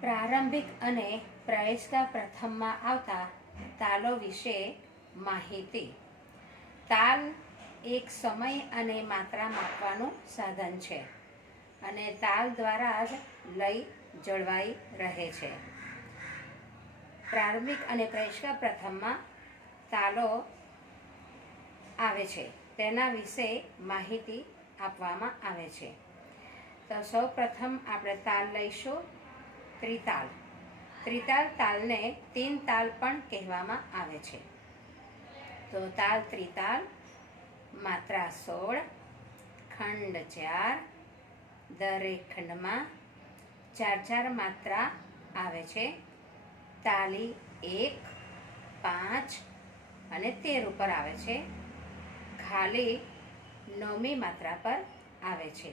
પ્રારંભિક અને પ્રવેશિકા પ્રથમમાં આવતા તાલો વિશે માહિતી. તાલ એક સમય અને માત્રા માપવાનું સાધન છે અને તાલ દ્વારા જ લય જળવાઈ રહે છે. પ્રારંભિક અને પ્રવેશિકા પ્રથમમાં તાલો આવે છે. તેના વિશે માહિતી આપવામાં આવે છે. તો સૌ પ્રથમ આપણે તાલ લઈશું. ત્રિતાલ. ત્રિતાલ તાલને તીન તાલ પણ કહેવામાં આવે છે. તો તાલ ત્રિતાલ, માત્રા સોળ, ખંડ ચાર દરેક ખંડમાં ચાર ચાર માત્રા આવે છે. તાલી એક, પાંચ અને તેર ઉપર આવે છે. ખાલી નવમી માત્રા પર આવે છે.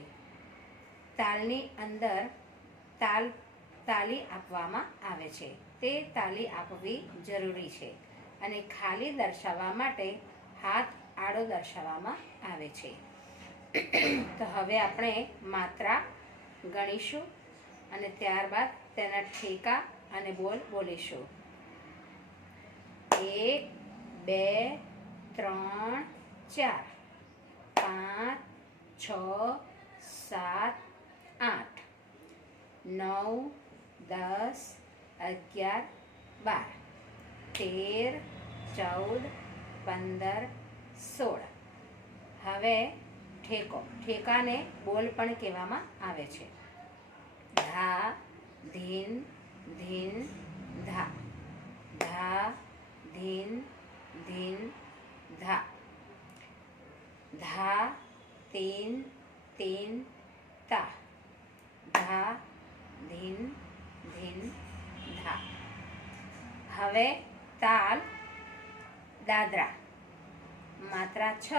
તાલની અંદર તાલ તાલી આપવામાં આવે છે. તે તાલી આપવી જરૂરી છે અને ખાલી દર્શાવવા માટે હાથ આડો દર્શાવવામાં આવે છે. તો હવે આપણે માત્રા ગણીશું અને ત્યારબાદ તેના ઠેકા અને બોલ બોલીશું. એક, બે, ત્રણ, ચાર. પાંચ, છ, સાત, આઠ. નવ દસ, અગિયાર, બાર. તેર, ચૌદ, પંદર, સોળ. હવે ઠેકો. ઠેકાને બોલ પણ કહેવામાં આવે છે. ધા, ધીન ધીન, ધા. ધા, ધીન ધીન, ધા. ધા, તીન તીન, તા. ધા, ધીન ધીન ધા હવે તાલ, દાદરા. માત્રા છ,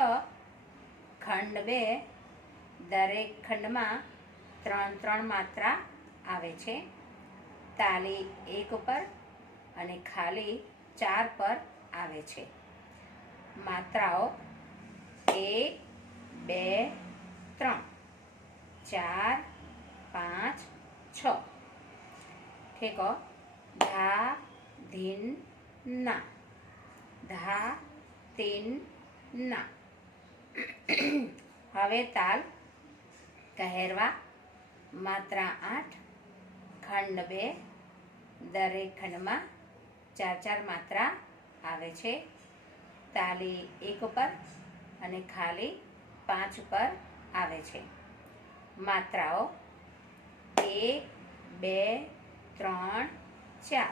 ખંડ બે, દરેક ખંડમાં ત્રણ ત્રણ માત્રા આવે છે. તાલી એક પર અને ખાલી ચાર પર આવે છે. માત્રાઓ એક, બે, ત્રણ. ચાર, પાંચ, છ. ઠેકો ધા ધીન ના. ધા તીન ના. હવે તાલ કહેરવા માત્રા આઠ, ખંડ બે, દરેક ખંડમાં ચાર ચાર માત્રા આવે છે. તાલી એક ઉપર અને ખાલી પાંચ ઉપર આવે છે. માત્રાઓ એક, બે ત્રણ, ચાર.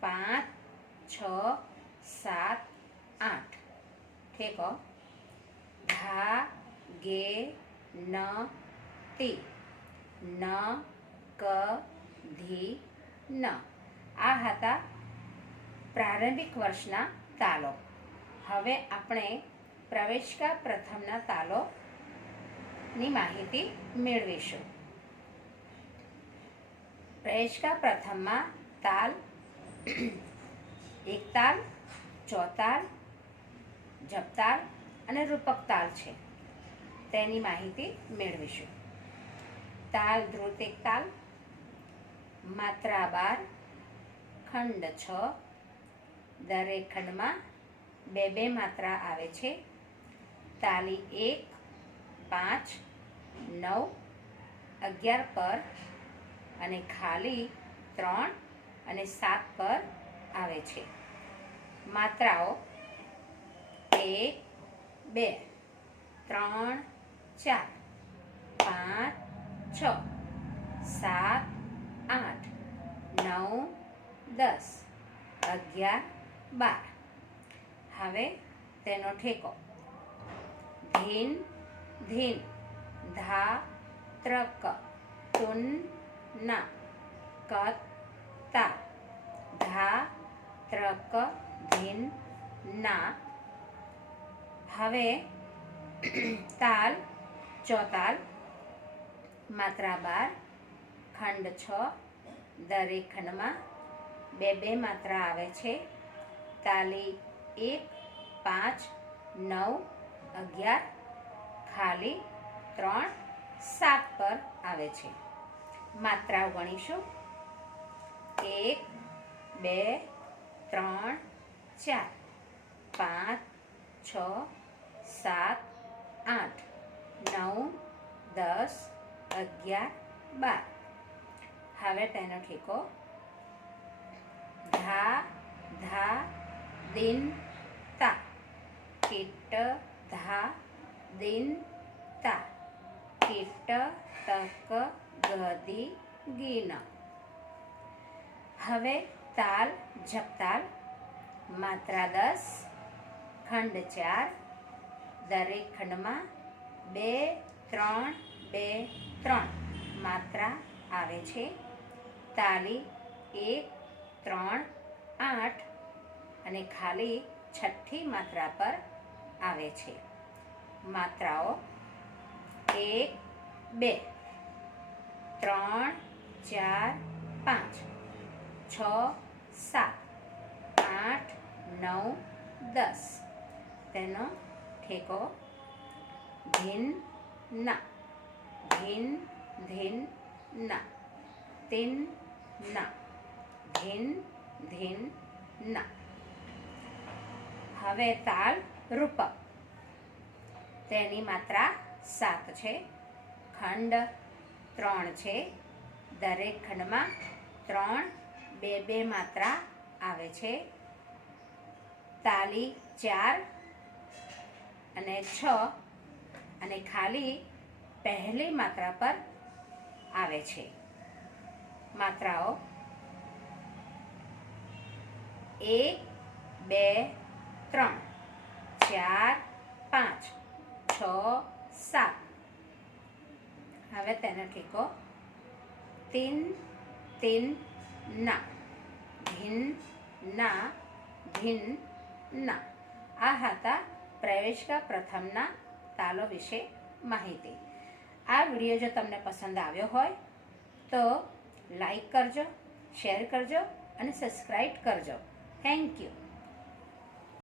પાંચ, છ, સાત, આઠ. ઠેકો ધા, ગે, ન, તી. ન, ક, ધી, ન. આ હતા પ્રારંભિક વર્ષના તાલો. હવે આપણે પ્રવેશિકા પ્રથમના તાલોની માહિતી મેળવીશું. પ્રવેશિકા પ્રથમમાં તાલ, એક તાલ ચોતાલ જપતાલ અને રૂપક તાલ છે. તેની માહિતી મેળવીશું. તાલ ધ્રુત એક તાલ માત્રા બાર ખંડ છ, દરેક ખંડમાં બે બે માત્રા આવે છે. તાલી એક, પાંચ, નવ, અગિયાર પર અને ખાલી ત્રણ અને સાત પર આવે છે. માત્રાઓ એક, બે, ત્રણ, ચાર, પાંચ, છ, સાત, આઠ, નવ, દસ, અગિયાર, બાર. હવે તેનો ઠેકો. ધીન ધીન, ધા, ત્રક તુન ના. કતા. ધા. ત્રક. ધીન. ના. હવે તાલ. ચોતાલ. માત્રા બાર. ખંડ છ. દરેક ખંડમાં બે બે માત્રા આવે છે. તાલી એક, પાંચ, નવ, અગિયાર, ખાલી ત્રણ, સાત પર આવે છે. માત્રાઓ ગણીશું. એક, બે, ત્રણ, ચાર, પાંચ, છ, સાત, આઠ, નવ, દસ, અગિયાર, બાર. હવે તેનો ઠેકો. ધા ધા, દિન, તા. કિટ ધા, દિન, તા. કિટ તક ગદી ગીન. હવે તાલ જપતાલ, માત્રા દસ, ખંડ ચાર, દરેક ખંડમાં બે, ત્રણ બે, ત્રણ માત્રા આવે છે. તાલી એક, ત્રણ, આઠ અને ખાલી છઠ્ઠી માત્રા પર આવે છે. માત્રાઓ એક, બે. ત્રણ, ચાર, પાંચ, છ, સાત, આઠ, નવ, દસ. તેનો ઠેકો ધીન ના ધીન ધીન ના, તિન ના ધીન ધીન ના. હવે તાલ રૂપક. તેની માત્રા સાત છે. ખંડ ત્રણ છે. દરેક ખંડમાં ત્રણ, બે બે માત્રા આવે છે. તાલી ચાર અને છ અને ખાલી પહેલી માત્રા પર આવે છે. માત્રાઓ એક, બે, ત્રણ. ચાર પાંચ છ સાત હવે તેને ઠીકો. તિન, તીન, ના. ભિન ના. ભિન ના. આ હતા પ્રવેશકા પ્રથમના તાલો વિશે માહિતી. આ વીડિયો જો તમને પસંદ આવ્યો હોય, તો લાઈક કરજો, શેર કરજો અને સબસ્ક્રાઈબ કરજો. Thank you.